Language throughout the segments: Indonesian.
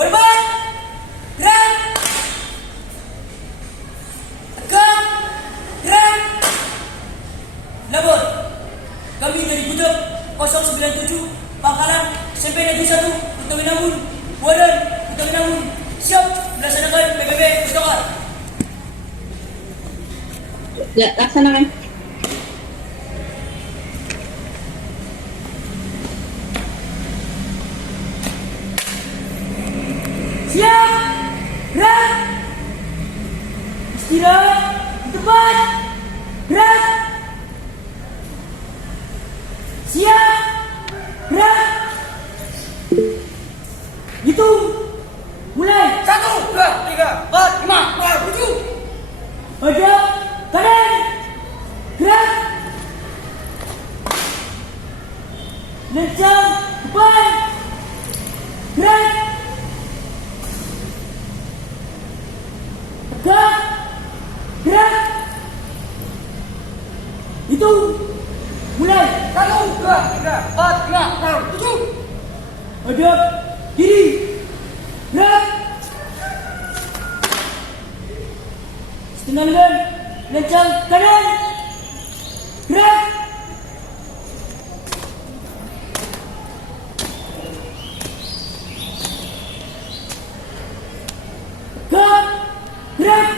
Berban. Gerak. Tegak. Gerak. Labor. Kami dari Budak 097 Pangkalan SMP Negeri 1 Kota Binamun. Wadan Kota Binamun. Siap melaksanakan PBB Pustaka. Ya, laksanakan. Siap. Gerak. Istirahat di tempat. Gerak. Siap. Gerak. Hitung. Mulai. 1, 2, 3, 4, 5, 6, 7. Hadap kanan. Gerak. Lencang depan. Gerak. Tegak. Gerak. Hitung. Mulai. 1, 2, 3, 4, 5, 6, 7. Hadap kiri. Gerak. Setengah lengan. Lencang kanan. Gerak. Tegak. Gerak.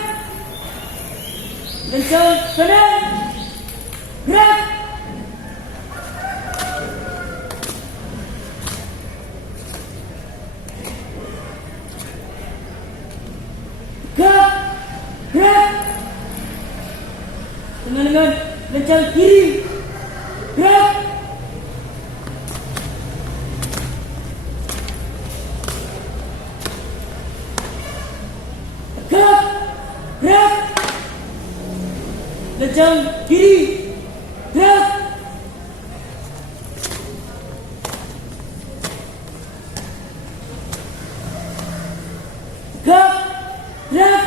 Lencang kanan. Gerak. Tegak. Gerak. Dengan lencang kiri. Gerak. Tegak. Gerak. Lencang kiri. Gerak. Tegak. Gerak.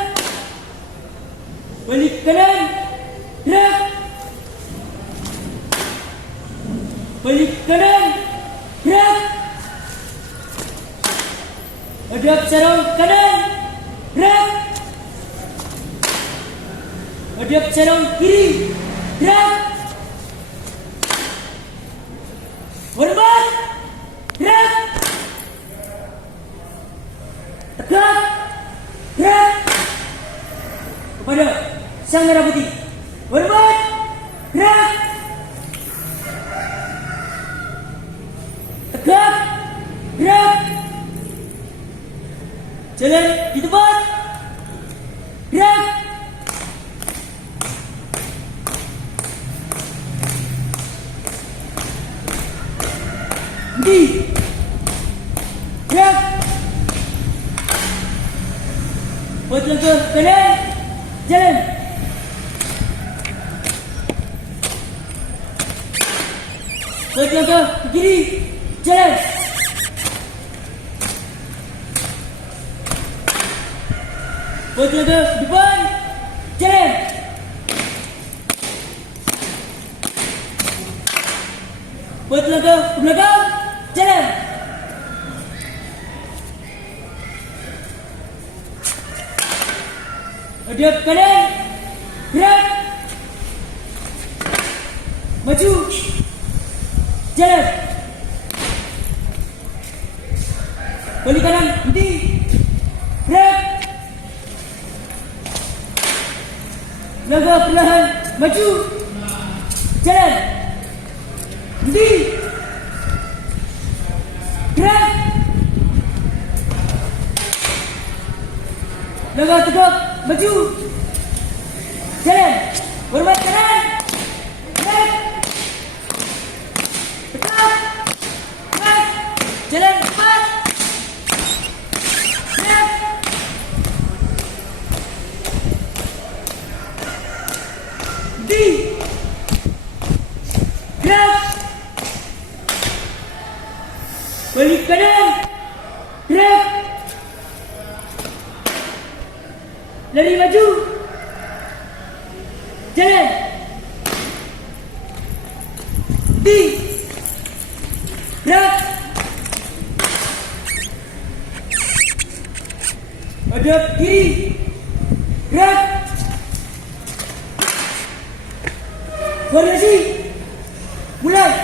Balik kanan. Gerak. Balik kanan. Gerak. Hadap sarung kanan. Gerak. Hadap sarung kiri. Gerak. Hormat. Gerak. Tegak. Gerak. Kepada Sang Merah Putih. Hormat. Gerak. Tegak. Gerak. Jalan di tempat. Gerak. Berhenti. Gerak. Buat langkah kanan. Jalan. Buat langkah ke kiri. Jalan. Buat langkah ke depan. Jalan. Buat langkah ke belakang. Jalan. Hadap kanan. Gerak. Maju. Jalan. Balik kanan. Berhenti. Gerak. Langkah perlahan. Maju. Jalan. Berhenti. Gerak. Langkah tegak. Maju. Jalan. Hormat kanan. Gerak. Tegak. Gerak. Jalan cepat. Gerak. Di. Gerak. Balik kanan. Gerak. Lari maju. Jalan. Di. Gerak. Hadap kiri. Gerak. Formasi. Mulai.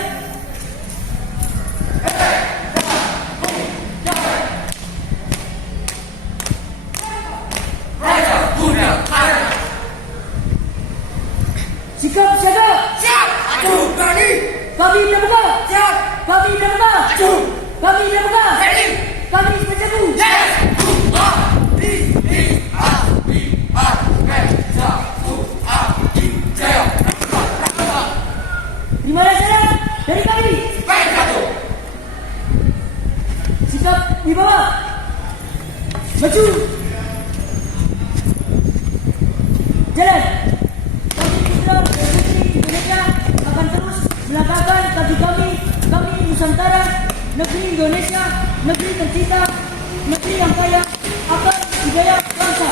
Sikap siaga. Siap. Aku berani. Kami terbuka. Siap. Kami terbuka. Maju. Kami terbuka. Ready. Kami bersatu. Yes. Di mana sana? Dari kami. Baik satu. Sikap di bawah. Maju. Jalan. Kami putra Republik Indonesia akan terus melangkahkan kaki kami Nusantara, negeri Indonesia, negeri tercinta, negeri yang kaya akan budaya bangsa.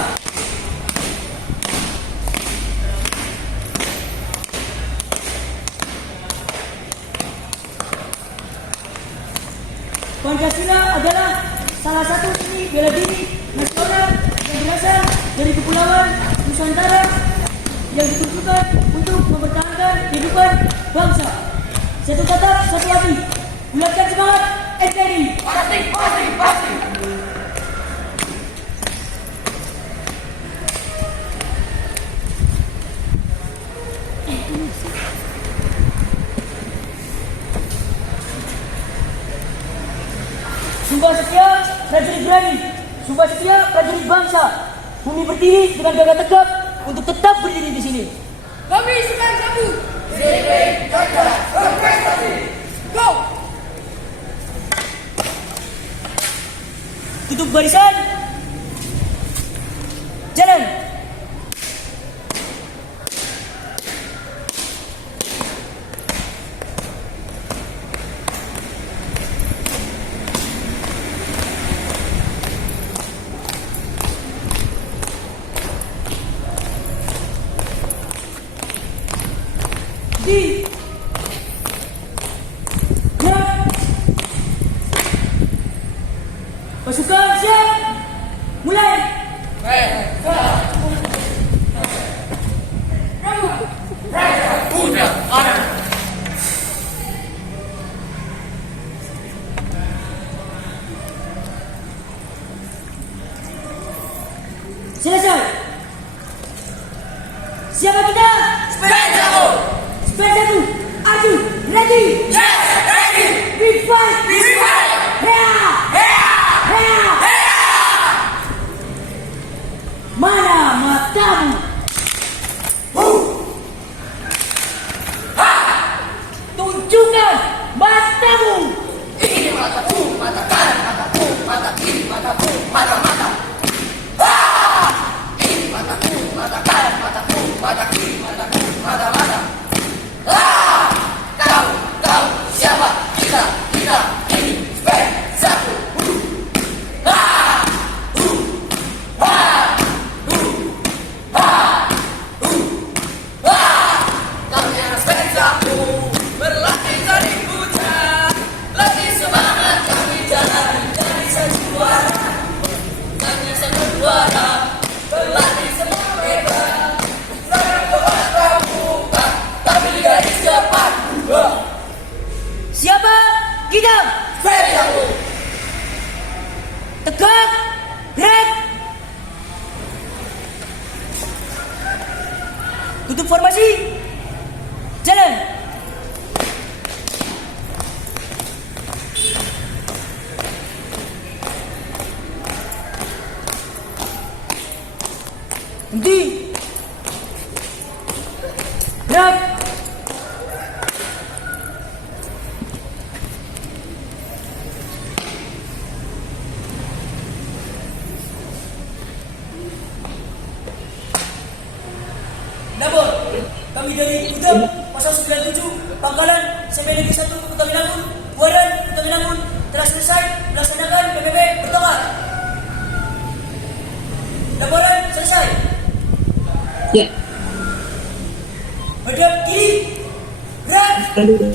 Pancasila adalah salah satu seni bela diri nasional yang berasal dari kepulauan Nusantara yang ditujukan untuk mempertahankan kehidupan bangsa. Satu kata, satu hati. Bulatkan semangat NKRI. Pasti, pasti, pasti. Sumpah setia prajurit berani. Sumpah setia prajurit bangsa. Bumi berdiri dengan gagah tegap untuk tetap berdiri di sini. Kami sekarang satu. CP Jaga Berprestasi. Go. Tutup barisan. Jalan. Di. Gerak. Pasukan siap. Mulai. Putra kanan. Selesai. Siapa kita? Baik satu. Squad 1. Aju. Ready. Yes, ready. Big fight. Big fight. Hea. Hea. Hea. Hea. Mana matamu? Tunjukkan matamu. Ini mataku, mata kanan, mataku, mata kiri, mataku, mata. Ini mataku, mata kanan, mataku, mata kiri, mataku, mata. Kau, siapa? Kita, ini, spek, satu. Kami anak spek satu, berlatih dari bocah, latih semangat kami jalan dari sang juara. Kami sang juara, berlatih semua mereka. Sekarang kepada pramuka, tapi di garis depan. Siapa? Kita. Spek satu. Tegak. Gerak. Tutup formasi. Jalan. Henti. Gerak. Nabor, kami dari Udam 097 Pangkalan sampai Negeri 1 Kota Binangun, Waran Kota Binangun telah selesai melaksanakan PPP pertama. Laporan selesai. Ya. Hadap kiri. Gerak. Aduh.